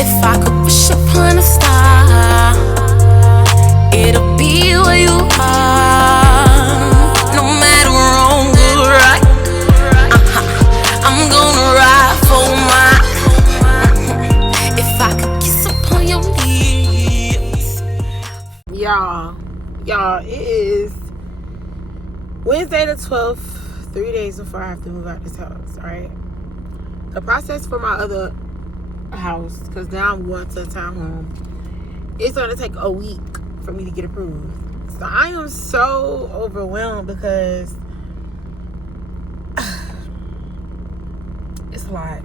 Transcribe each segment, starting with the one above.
If I could wish upon a star, it'll be where you are. No matter wrong or right, I'm gonna ride for mine. If I could kiss upon your lips. Y'all, it is Wednesday the 12th, 3 days before I have to move out this house, alright? The process for my other house, because now I'm going to a townhome, it's going to take a week for me to get approved. So I am so overwhelmed because it's a lot.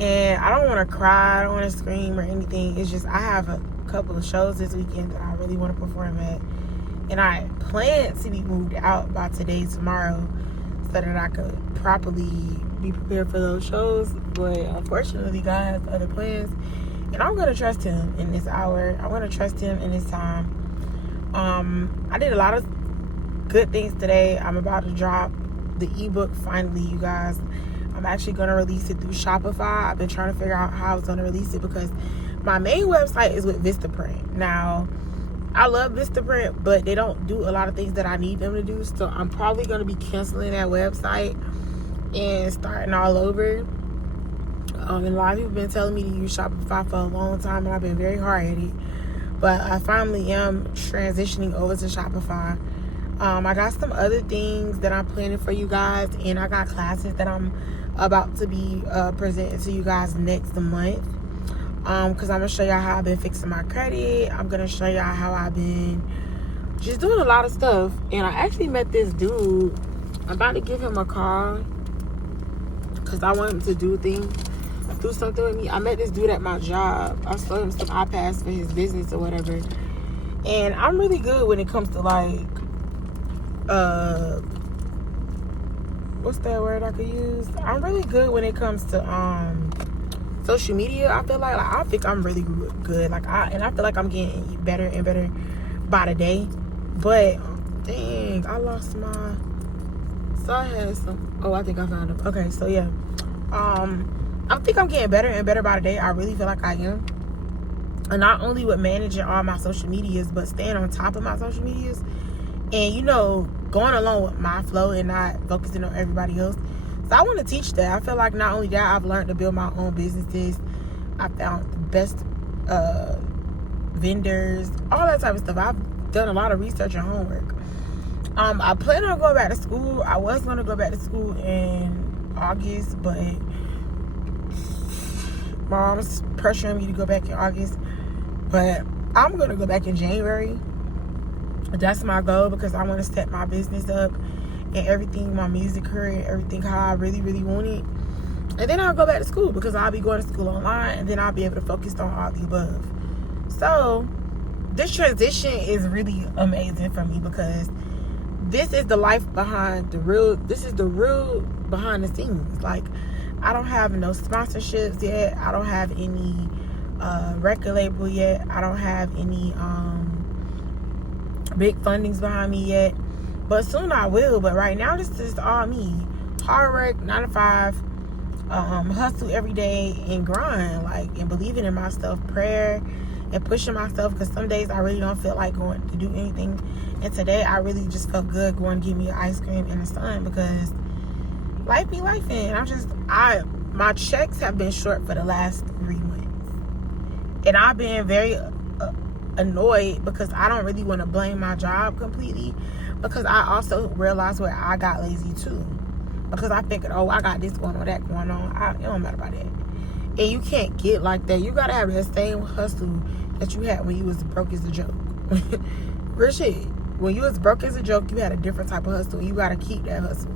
And I don't want to cry, I don't want to scream or anything. It's just I have a couple of shows this weekend that I really want to perform at. And I plan to be moved out by today, tomorrow, so that I could properly be prepared for those shows. But unfortunately, God has other plans. And I'm going to trust him in this hour. I'm going to trust him in this time. I did a lot of good things today. I'm about to drop the ebook finally, you guys. I'm actually going to release it through Shopify. I've been trying to figure out how I was going to release it because my main website is with Vistaprint. Now, I love Vistaprint, but they don't do a lot of things that I need them to do. So I'm probably going to be canceling that website and starting all over. And a lot of people have been telling me to use Shopify for a long time, and I've been very hard at it. But I finally am transitioning over to Shopify. I got some other things that I'm planning for you guys, and I got classes that I'm about to be presenting to you guys next month. Because I'm going to show y'all how I've been fixing my credit. I'm going to show y'all how I've been just doing a lot of stuff. And I actually met this dude. I'm about to give him a call because I want him to do something with me. I met this dude at my job. I sold him some iPads for his business or whatever. And I'm really good when it comes to like, what's that word I could use? I'm really good when it comes to social media. I feel like I think I'm really good. I feel like I'm getting better and better by the day. But dang, I lost my. So I had some. Oh, I think I found them. Okay, so yeah, I think I'm getting better and better by the day. I really feel like I am. And not only with managing all my social medias, but staying on top of my social medias, and going along with my flow and not focusing on everybody else. So I want to teach that. I feel like not only that, I've learned to build my own businesses. I found the best vendors, all that type of stuff. I've done a lot of research and homework. I plan on going back to school. I was going to go back to school in August, but Mom's pressuring me to go back in August. But I'm going to go back in January. That's my goal because I want to set my business up and everything, my music career, everything how I really, really want it. And then I'll go back to school because I'll be going to school online, and then I'll be able to focus on all the above. So this transition is really amazing for me because this is the life behind the real behind the scenes. Like, I don't have no sponsorships yet. I don't have any record label yet. I don't have any big fundings behind me yet. But soon I will. But right now, this is all me. Hard work, 9 to 5, hustle every day and grind, and believing in myself, prayer, and pushing myself. Because some days I really don't feel like going to do anything. And today I really just felt good going to get me ice cream in the sun because life be life. And my checks have been short for the last 3 months. And I've been very annoyed because I don't really want to blame my job completely, because I also realized where I got lazy too, because I figured, I got this going on, that going on. It don't matter about that. And you can't get like that. You gotta have that same hustle that you had when you was broke as a joke. Real shit. When you was broke as a joke, you had a different type of hustle. You gotta keep that hustle.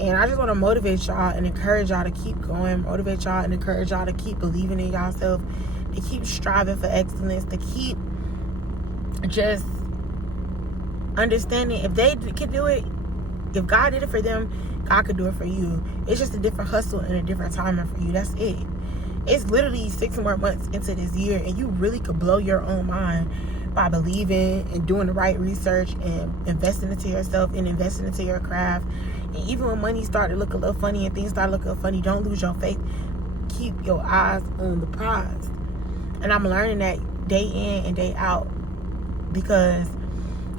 And I just want to motivate y'all and encourage y'all to keep going, motivate y'all and encourage y'all to keep believing in yourself, to keep striving for excellence, to keep just understanding if they can do it, if God did it for them, God could do it for you. It's just a different hustle and a different timing for you. That's it. It's literally 6 more months into this year, and you really could blow your own mind by believing and doing the right research and investing into yourself and investing into your craft And even when money started to look a little funny and things started looking funny, don't lose your faith. Keep your eyes on the prize. And I'm learning that day in and day out, because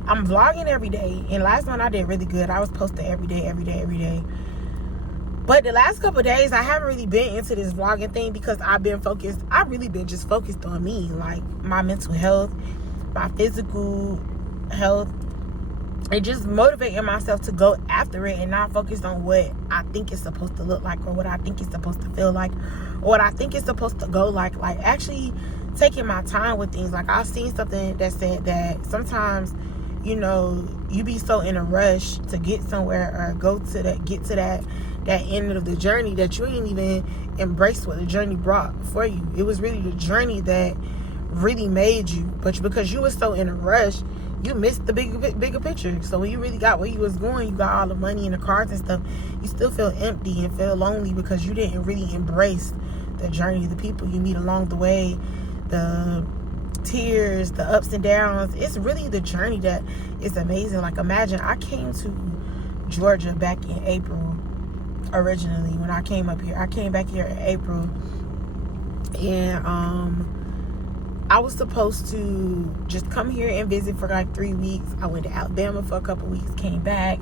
I'm vlogging every day. And last month I did really good. I was posting every day. But the last couple of days, I haven't really been into this vlogging thing because I've really been just focused on me, like my mental health, my physical health, and just motivating myself to go after it and not focus on what I think it's supposed to look like or what I think it's supposed to feel like or what I think it's supposed to go like actually taking my time with things. Like, I've seen something that said that sometimes, you know, you be so in a rush to get somewhere or get to that end of the journey that you ain't even embrace what the journey brought for you. It was really the journey that really made you, but because you were so in a rush, you missed the bigger picture. So when you really got where you was going, you got all the money and the cars and stuff, you still feel empty and feel lonely because you didn't really embrace the journey, the people you meet along the way, the tears, the ups and downs. It's really the journey that is amazing. Like, imagine, I came to Georgia back in April. Originally, when I came up here, I came back here in April, and I was supposed to just come here and visit for like 3 weeks. I went to Alabama for a couple weeks, came back,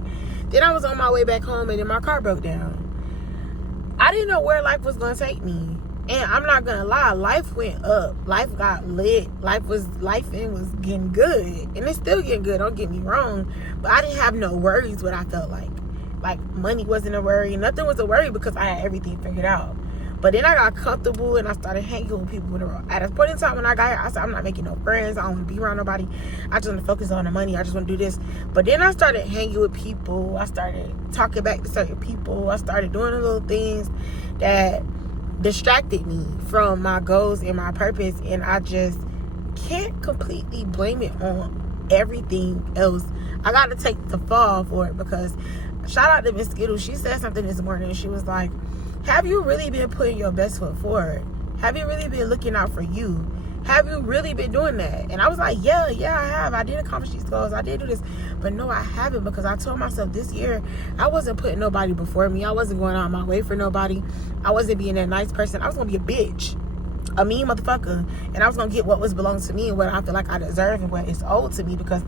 then I was on my way back home, and then my car broke down. I didn't know where life was going to take me, and I'm not gonna lie, life went up, life got lit, life was getting good, and it's still getting good, don't get me wrong, but I didn't have no worries. What I felt like money wasn't a worry, nothing was a worry because I had everything figured out. But then I got comfortable and I started hanging with people. At a point in time when I got here, I said, I'm not making no friends, I don't want to be around nobody, I just want to focus on the money, I just want to do this. But then I started hanging with people, I started talking back to certain people, I started doing the little things that distracted me from my goals and my purpose, and I just can't completely blame it on everything else. I got to take the fall for it, because shout out to Miss Skittles. She said something this morning. She was like, have you really been putting your best foot forward? Have you really been looking out for you? Have you really been doing that? And I was like, yeah, I have. I did accomplish these goals. I did do this. But no, I haven't, because I told myself this year I wasn't putting nobody before me. I wasn't going out my way for nobody. I wasn't being that nice person. I was going to be a bitch, a mean motherfucker. And I was going to get what was belonged to me and what I feel like I deserve and what is owed to me, because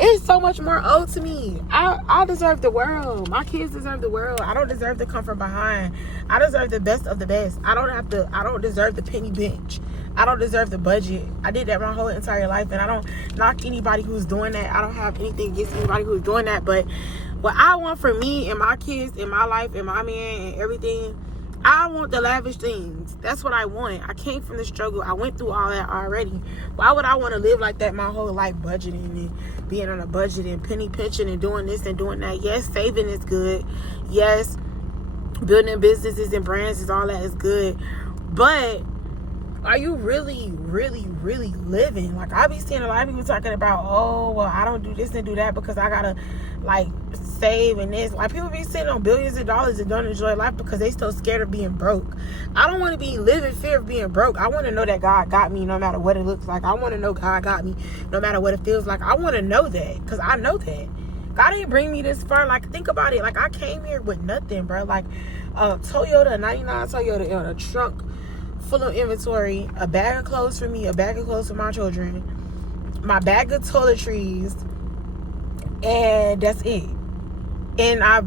it's so much more owed to me. I deserve the world. My kids deserve the world. I don't deserve to come from behind. I deserve the best of the best. I don't deserve the penny bench. I don't deserve the budget. I did that my whole entire life, and I don't knock anybody who's doing that. I don't have anything against anybody who's doing that, but what I want for me and my kids and my life and my man and everything, I want the lavish things. That's what I want. I came from the struggle. I went through all that already. Why would I want to live like that my whole life, budgeting and being on a budget and penny pinching and doing this and doing that? Yes, saving is good. Yes, building businesses and brands is all that is good. But are you really, really, really living? Like, I be seeing a lot of people talking about, oh, well, I don't do this and do that because I gotta, like, save and this. Like, people be sitting on billions of dollars and don't enjoy life because they so scared of being broke. I don't want to be live in fear of being broke. I want to know that God got me no matter what it looks like. I want to know God got me no matter what it feels like. I want to know that, because I know that God didn't bring me this far. Like, think about it. Like, I came here with nothing, bro. Like, a Toyota, 99 Toyota, in a trunk full of inventory, a bag of clothes for me, a bag of clothes for my children, my bag of toiletries, and that's it. And I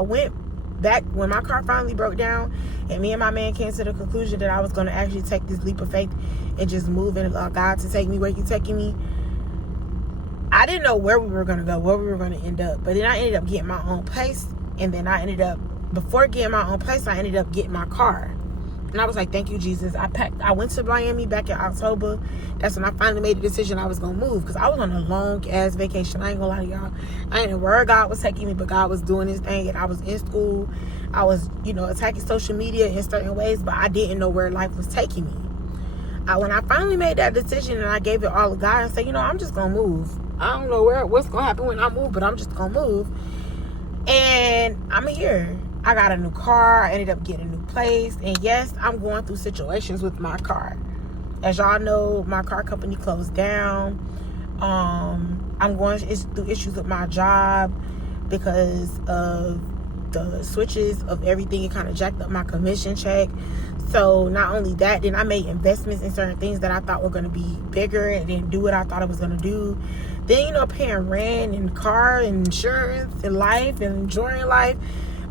went back when my car finally broke down, and me and my man came to the conclusion that I was going to actually take this leap of faith and just move and allow God to take me where He's taking me. I didn't know where we were going to go, where we were going to end up, but then I ended up getting my own place, and then before getting my own place, I ended up getting my car. And I was like, thank you, Jesus. I went to Miami back in October. That's when I finally made the decision I was going to move, because I was on a long-ass vacation. I ain't going to lie to y'all. I didn't know where God was taking me, but God was doing His thing. And I was in school. I was, attacking social media in certain ways, but I didn't know where life was taking me. When I finally made that decision and I gave it all to God and said, I'm just going to move. I don't know what's going to happen when I move, but I'm just going to move. And I'm here. I got a new car. I ended up getting a new place. And yes, I'm going through situations with my car. As y'all know, my car company closed down. I'm going through issues with my job. because of the switches of everything. It kind of jacked up my commission check. So not only that, then I made investments in certain things that I thought were going to be bigger and didn't do what I thought it was going to do. Then, you know, paying rent and car and insurance and life and enjoying life.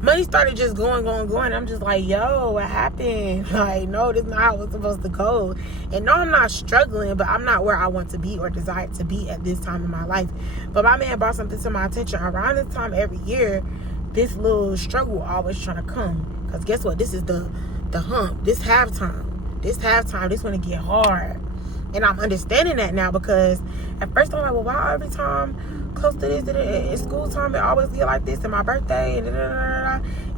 Money started just going. I'm just like, yo, what happened? Like, no, this is not how it was supposed to go. And no, I'm not struggling, but I'm not where I want to be or desire to be at this time in my life. But my man brought something to my attention. Around this time every year, this little struggle always trying to come. Because guess what? This is the hump. This halftime. This when it get hard. And I'm understanding that now, because at first I'm like, well, why every time close to this, it's school time, it always get like this, and my birthday, and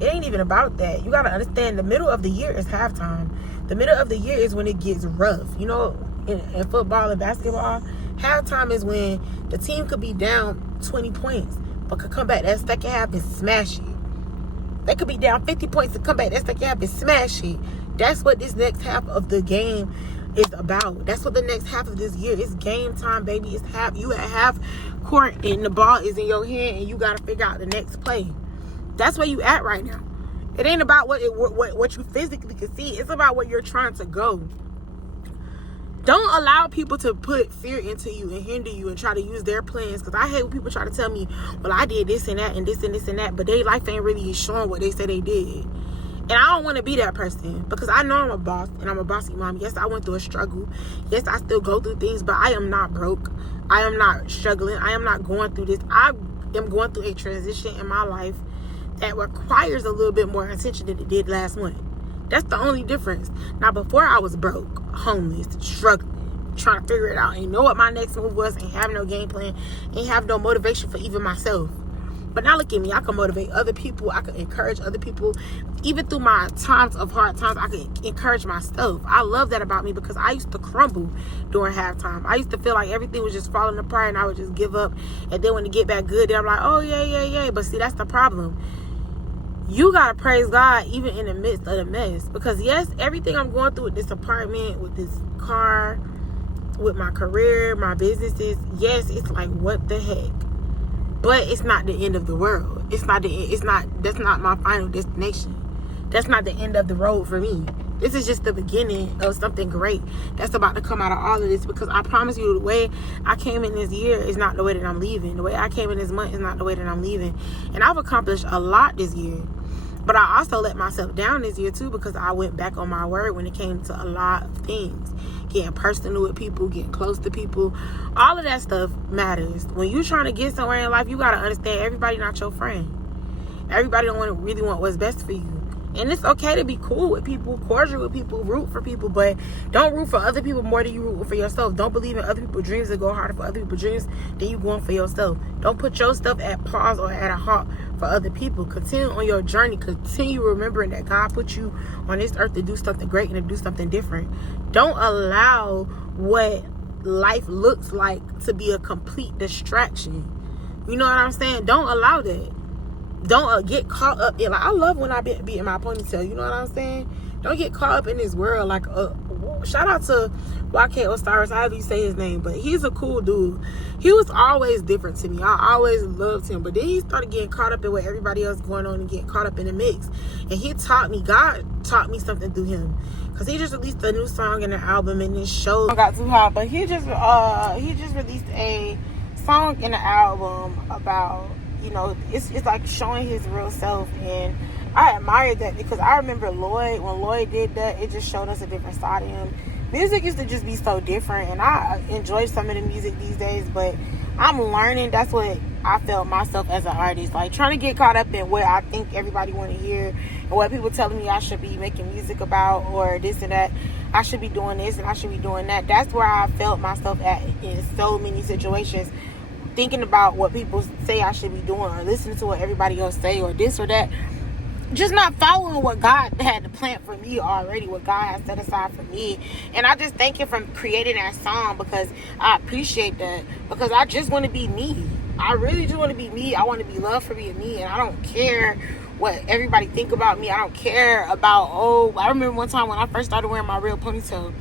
it ain't even about that. You got to understand, the middle of the year is halftime. The middle of the year is when it gets rough. You know, in football and basketball, halftime is when the team could be down 20 points, but could come back that second half and smash it. They could be down 50 points and come back that second half and smash it. That's what this next half of the game is about. That's what the next half of this year is. Game time, baby. It's you at half court and the ball is in your hand and you got to figure out the next play. That's where you at right now. It ain't about what you physically can see. It's about where you're trying to go. Don't allow people to put fear into you and hinder you and try to use their plans. Because I hate when people try to tell me, well, I did this and that and this and this and that, but their life ain't really showing what they say they did. And I don't want to be that person, because I know I'm a boss and I'm a bossy mom. Yes, I went through a struggle. Yes, I still go through things, but I am not broke. I am not struggling. I am not going through this. I am going through a transition in my life that requires a little bit more attention than it did last month. That's the only difference. Now, before I was broke, homeless, struggling, trying to figure it out, ain't know what my next move was, ain't have no game plan, ain't have no motivation for even myself. But now look at me. I can motivate other people. I can encourage other people. Even through my times of hard times, I can encourage myself. I love that about me, because I used to crumble during halftime. I used to feel like everything was just falling apart and I would just give up. And then when it get back good, then I'm like, oh, yeah. But see, that's the problem. You got to praise God even in the midst of the mess. Because yes, everything I'm going through with this apartment, with this car, with my career, my businesses, yes, it's like, what the heck? But it's not the end of the world. That's not my final destination. That's not the end of the road for me. This is just the beginning of something great that's about to come out of all of this. Because I promise you, the way I came in this year is not the way that I'm leaving. The way I came in this month is not the way that I'm leaving. And I've accomplished a lot this year. But I also let myself down this year too, because I went back on my word when it came to a lot of things. Getting personal with people, getting close to people. All of that stuff matters. When you're trying to get somewhere in life, you got to understand everybody not your friend. Everybody don't really want what's best for you. And it's okay to be cool with people, cordial with people, root for people, but don't root for other people more than you root for yourself. Don't believe in other people's dreams and go harder for other people's dreams than you going for yourself. Don't put your stuff at pause or at a halt for other people. Continue on your journey. Continue remembering that God put you on this earth to do something great and to do something different. Don't allow what life looks like to be a complete distraction. You know what I'm saying? Don't allow that. Don't get caught up in, like, I love when I be in my ponytail. You know what I'm saying? Don't get caught up in this world. Like, shout out to YK Osiris, however you say his name, but he's a cool dude. He was always different to me. I always loved him, but then he started getting caught up in what everybody else going on and getting caught up in the mix. And God taught me something through him, because he just released a new song and an album, and this show got too hot. But he just released a song and an album about, you know, it's like showing his real self, and I admired that, because I remember when Lloyd did that, it just showed us a different side of him. Music used to just be so different, and I enjoy some of the music these days, but I'm learning. That's what I felt myself as an artist, like trying to get caught up in what I think everybody want to hear and what people telling me I should be making music about, or this and that. I should be doing this and I should be doing that. That's where I felt myself at in so many situations, thinking about what people say I should be doing, or listening to what everybody else say, or this or that. Just not following what God had to plant for me already, what God has set aside for me. And I just thank him for creating that song, because I appreciate that, because I just want to be me. I really just want to be me. I want to be loved for being me, and I don't care what everybody think about me. I don't care about, I remember one time when I first started wearing my real ponytail,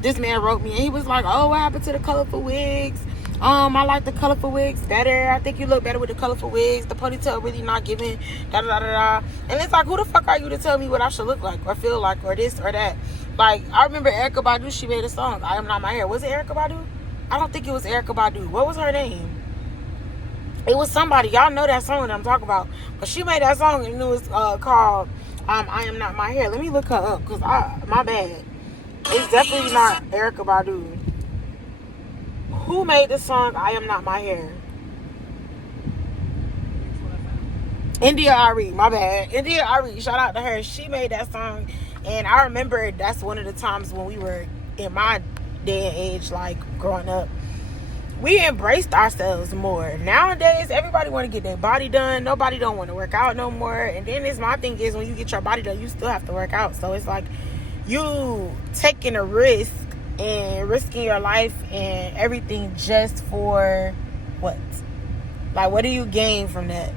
this man wrote me and he was like, oh, what happened to the colorful wigs? I like the colorful wigs better. I think you look better with the colorful wigs. The ponytail really not giving da da da da. And it's like, who the fuck are you to tell me what I should look like or feel like or this or that? Like, I remember Erykah Badu, she made a song, I Am Not My Hair. Was it Erykah Badu? I don't think it was Erykah Badu. What was her name? It was somebody. Y'all know that song that I'm talking about. But she made that song and it was called I Am Not My Hair. Let me look her up because my bad. It's definitely not Erykah Badu. Who made the song I Am Not My Hair? India Ari, my bad. India Ari, shout out to her. She made that song. And I remember that's one of the times when we were in my day and age, like growing up, we embraced ourselves more. Nowadays, everybody want to get their body done. Nobody don't want to work out no more. And then my thing is, when you get your body done, you still have to work out. So it's like you taking a risk and risking your life and everything just for what? Like, what do you gain from that?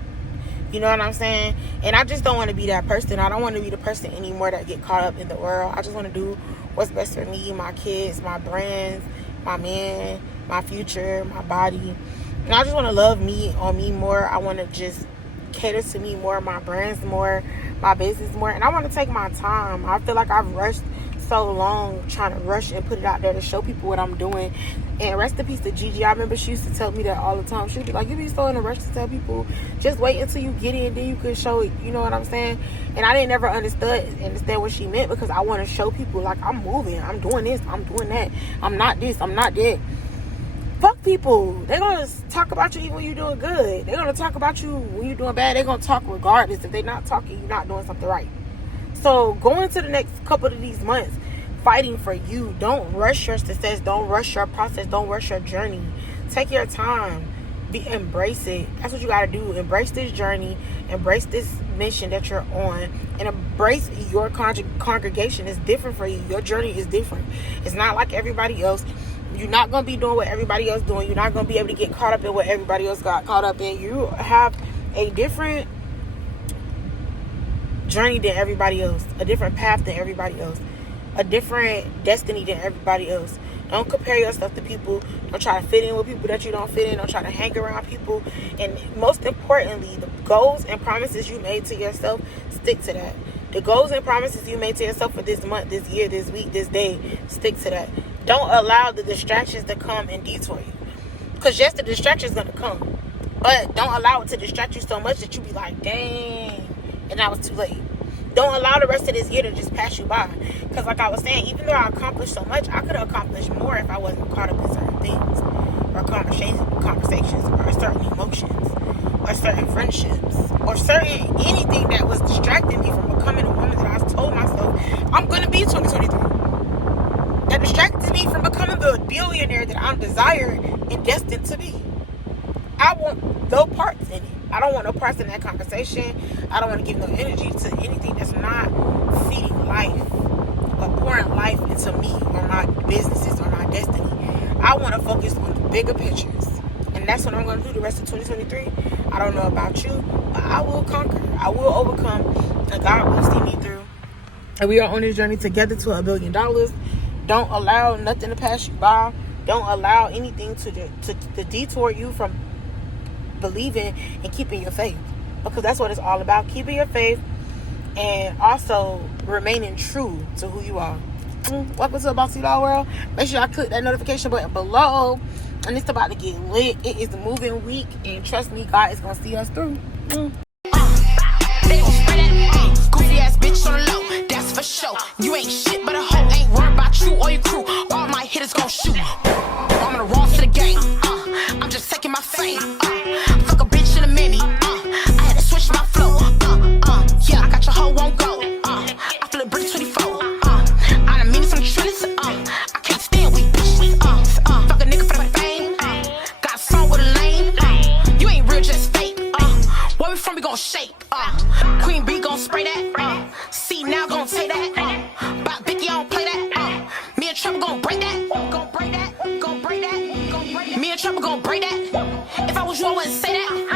You know what I'm saying? And I just don't want to be that person. I don't want to be the person anymore that get caught up in the world. I just want to do what's best for me, my kids, my brands, my man, my future, my body. And I just want to love me on me more. I want to just cater to me more, my brands more, my business more. And I want to take my time. I feel like I've rushed so long trying to rush and put it out there to show people what I'm doing. And rest in peace to Gigi. I remember she used to tell me that all the time. She would be like, you be so in a rush to tell people, just wait until you get in, then you can show it. You know what I'm saying? And I didn't ever understand what she meant, because I want to show people, like, I'm moving, I'm doing this, I'm doing that, I'm not this, I'm not that. Fuck people. They're going to talk about you even when you're doing good. They're going to talk about you when you're doing bad. They're going to talk regardless. If they're not talking, you're not doing something right. So going into the next couple of these months, fighting for you. Don't rush your success. Don't rush your process. Don't rush your journey. Take your time. Embrace it. That's what you got to do. Embrace this journey. Embrace this mission that you're on. And embrace your congregation. It's different for you. Your journey is different. It's not like everybody else. You're not going to be doing what everybody else doing. You're not going to be able to get caught up in what everybody else got caught up in. You have a different journey than everybody else. A different path than everybody else. A different destiny than everybody else. Don't compare yourself to people. Don't try to fit in with people that you don't fit in. Don't try to hang around people. And most importantly, the goals and promises you made to yourself, stick to that. The goals and promises you made to yourself for this month, this year, this week, this day, stick to that. Don't allow the distractions to come and detour you. Because yes, the distraction's going to come. But don't allow it to distract you so much that you be like, dang, and now it's too late. Don't allow the rest of this year to just pass you by. Because like I was saying, even though I accomplished so much, I could have accomplished more if I wasn't caught up in certain things. Or conversations, or certain emotions, or certain friendships, or certain anything that was distracting me from becoming a woman that I told myself I'm going to be 2023. That distracted me from becoming the billionaire that I'm desired and destined to be. I want no parts in it. I don't want no parts in that conversation. I don't want to give no energy to anything that's not feeding life or pouring life into me or my businesses or my destiny. I want to focus on the bigger pictures. And that's what I'm going to do the rest of 2023. I don't know about you, but I will conquer. I will overcome. And God will see me through. And we are on this journey together to $1 billion. Don't allow nothing to pass you by. Don't allow anything to detour you from believing and keeping your faith, because that's what it's all about. Keeping your faith and also remaining true to who you are. Welcome to Bossy Law World. Make sure y'all click that notification button below, and it's about to get lit. It is the moving week, and trust me, God is gonna see us through. They gon' spray that goofy ass bitch on the low, that's for sure. You ain't shit but a hoe, ain't worried about you or your crew. All my hitters gon' shoot. I'm on the wrong to the game. I'm just taking my fame. Fuck a bitch in a mini. I had to switch my flow. Yeah, I got your hoe won't go. I feel a brick 24. I done mean it from the trellis. I can't stand weak bitches. Fuck a nigga for the fame. Got a song with a lame. You ain't real, just fake. Where we from, we gon' shake. Queen B gon' spray that. C now gon' take that. Bop Vicky, I don't play that. Me and Trevor gon' break that. Gon' break that. Gon' break that. Gon' break that. Me and Trevor gon' break that. If I was you, I wouldn't say that.